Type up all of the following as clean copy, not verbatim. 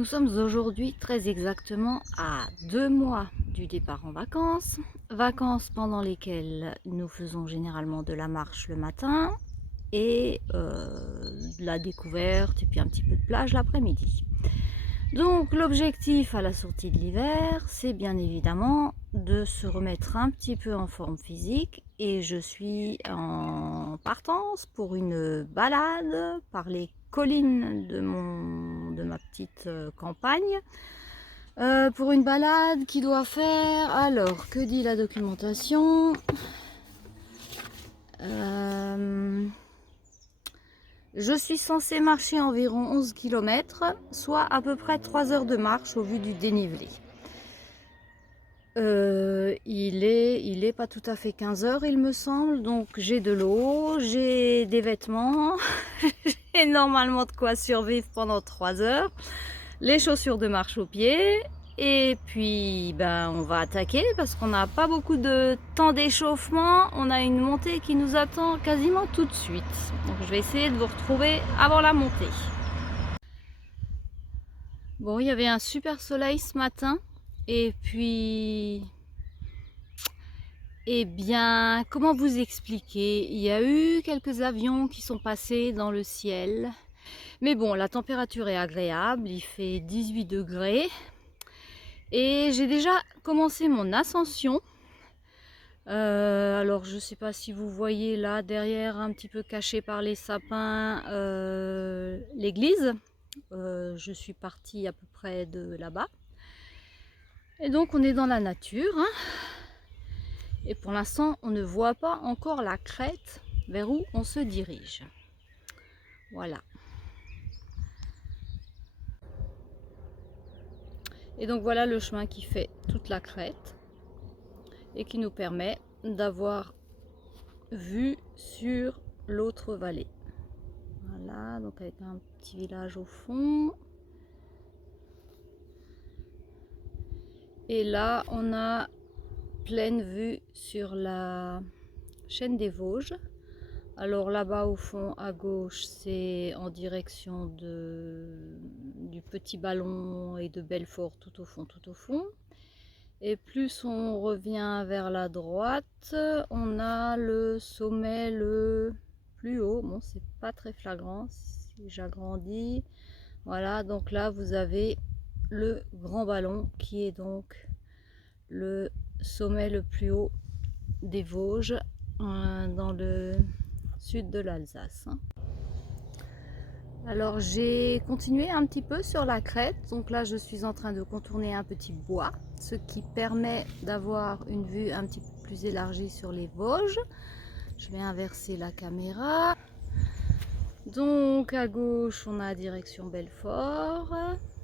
Nous sommes aujourd'hui très exactement à 2 mois du départ en vacances. Vacances pendant lesquelles nous faisons généralement de la marche le matin et de la découverte et puis un petit peu de plage l'après-midi. Donc l'objectif à la sortie de l'hiver, c'est bien évidemment de se remettre un petit peu en forme physique et je suis en partance pour une balade par les collines de ma petite campagne. Pour une balade qui doit faire, alors que dit la documentation? Je suis censée marcher environ 11 km, soit à peu près 3 heures de marche au vu du dénivelé. Il est pas tout à fait 15 heures, il me semble, donc j'ai de l'eau, j'ai des vêtements, j'ai normalement de quoi survivre pendant 3 heures, les chaussures de marche aux pieds, et puis on va attaquer parce qu'on n'a pas beaucoup de temps d'échauffement, on a une montée qui nous attend quasiment tout de suite. Donc je vais essayer de vous retrouver avant la montée. Bon, il y avait un super soleil ce matin, et puis... Eh bien, comment vous expliquer? Il y a eu quelques avions qui sont passés dans le ciel. Mais bon, la température est agréable, il fait 18 degrés. Et j'ai déjà commencé mon ascension. Alors, je ne sais pas si vous voyez là, derrière, un petit peu caché par les sapins, l'église. Je suis partie à peu près de là-bas. Et donc, on est dans la nature, hein. Et pour l'instant, on ne voit pas encore la crête vers où on se dirige. Voilà. Et donc voilà le chemin qui fait toute la crête et qui nous permet d'avoir vue sur l'autre vallée. Voilà, donc avec un petit village au fond. Et là, on a pleine vue sur la chaîne des Vosges. Alors là-bas au fond à gauche, c'est en direction du Petit Ballon et de Belfort tout au fond, tout au fond. Et plus on revient vers la droite, on a le sommet le plus haut. Bon, c'est pas très flagrant si j'agrandis. Voilà, donc là vous avez le Grand Ballon qui est donc le sommet le plus haut des Vosges dans le sud de l'Alsace. Alors j'ai continué un petit peu sur la crête, donc là je suis en train de contourner un petit bois, ce qui permet d'avoir une vue un petit peu plus élargie sur les Vosges. Je vais inverser la caméra. Donc à gauche on a direction Belfort,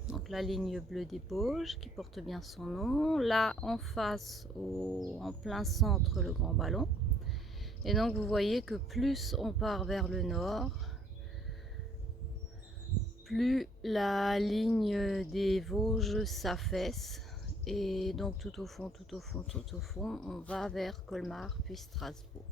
donc la ligne bleue des Vosges qui porte bien son nom. Là en face, en plein centre, le Grand Ballon. Et donc vous voyez que plus on part vers le nord, plus la ligne des Vosges s'affaisse. Et donc tout au fond, tout au fond, tout au fond, on va vers Colmar puis Strasbourg.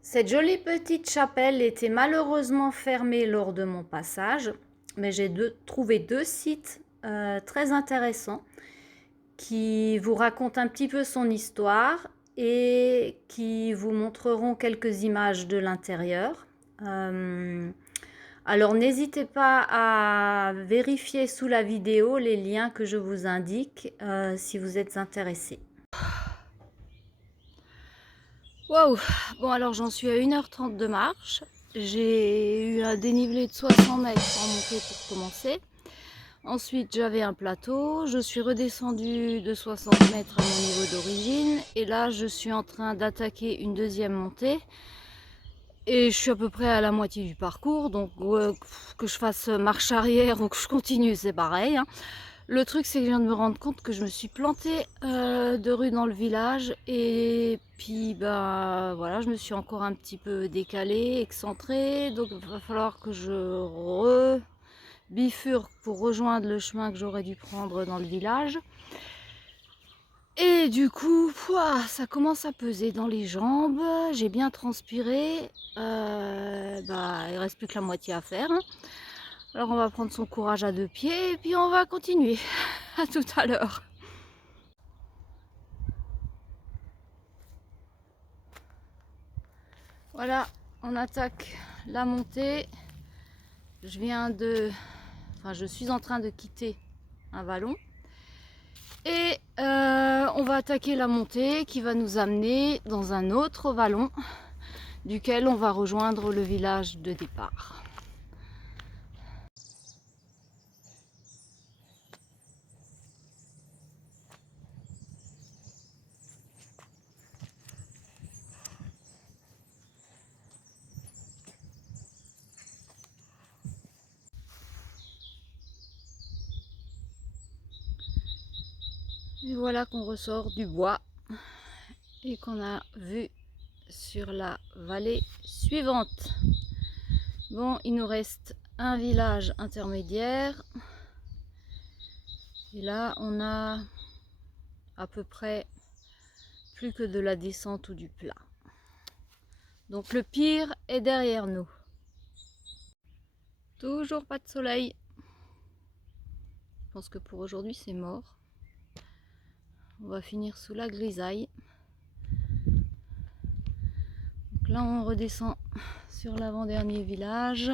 Cette jolie petite chapelle était malheureusement fermée lors de mon passage, mais j'ai trouvé 2 sites très intéressants qui vous racontent un petit peu son histoire et qui vous montreront quelques images de l'intérieur. Alors n'hésitez pas à vérifier sous la vidéo les liens que je vous indique si vous êtes intéressé. Waouh! Bon, alors j'en suis à 1h30 de marche. J'ai eu un dénivelé de 60 mètres en montée pour commencer. Ensuite, j'avais un plateau. Je suis redescendue de 60 mètres à mon niveau d'origine. Et là, je suis en train d'attaquer une deuxième montée. Et je suis à peu près à la moitié du parcours. Donc, que je fasse marche arrière ou que je continue, c'est pareil, hein. Le truc, c'est que je viens de me rendre compte que je me suis plantée de rue dans le village. Et puis, bah voilà, je me suis encore un petit peu décalée, excentrée. Donc, il va falloir que je bifurque pour rejoindre le chemin que j'aurais dû prendre dans le village. Et du coup, pouah, ça commence à peser dans les jambes. J'ai bien transpiré. Bah, il reste plus que la moitié à faire, hein. Alors on va prendre son courage à 2 pieds et puis on va continuer. À tout à l'heure. Voilà, on attaque la montée. Je suis en train de quitter un vallon. Et on va attaquer la montée qui va nous amener dans un autre vallon duquel on va rejoindre le village de départ. Et voilà qu'on ressort du bois et qu'on a vu sur la vallée suivante. Bon, il nous reste un village intermédiaire. Et là, on a à peu près plus que de la descente ou du plat. Donc le pire est derrière nous. Toujours pas de soleil. Je pense que pour aujourd'hui, c'est mort. On va finir sous la grisaille. Donc là, on redescend sur l'avant-dernier village.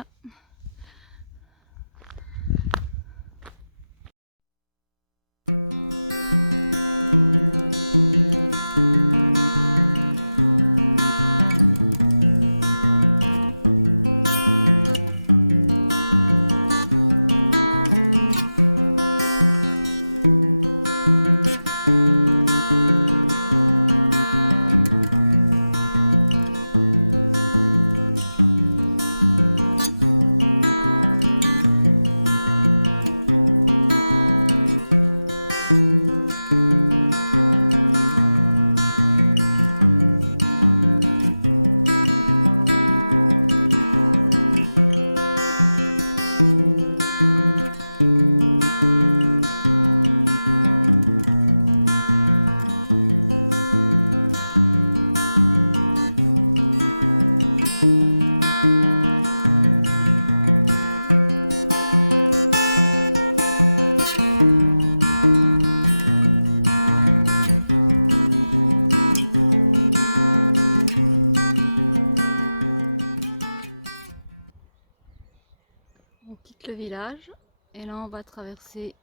On quitte le village et là on va traverser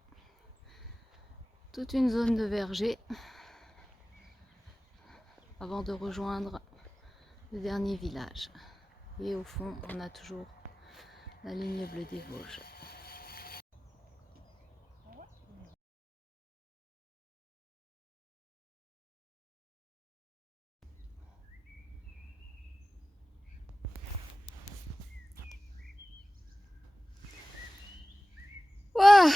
toute une zone de verger avant de rejoindre le dernier village. Et au fond, on a toujours la ligne bleue des Vosges. Ouah,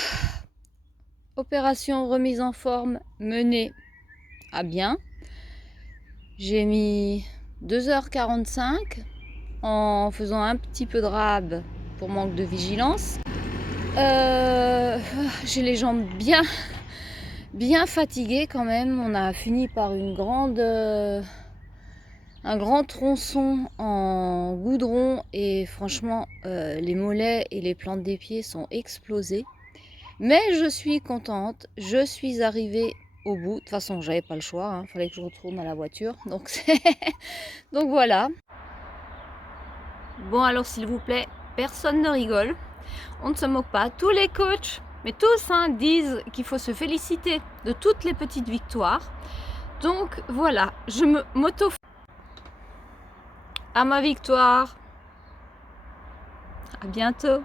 opération remise en forme menée à bien. J'ai mis 2h45 en faisant un petit peu de rab pour manque de vigilance. J'ai les jambes bien fatiguées quand même. On a fini par un grand tronçon en goudron et franchement les mollets et les plantes des pieds sont explosés. Mais je suis contente, je suis arrivée au bout. De toute façon, j'avais pas le choix, hein. Fallait que je retourne à la voiture. Donc voilà. Bon alors s'il vous plaît, personne ne rigole. On ne se moque pas. Tous les coachs, mais tous, hein, disent qu'il faut se féliciter de toutes les petites victoires. Donc voilà, je m'auto à ma victoire. À bientôt.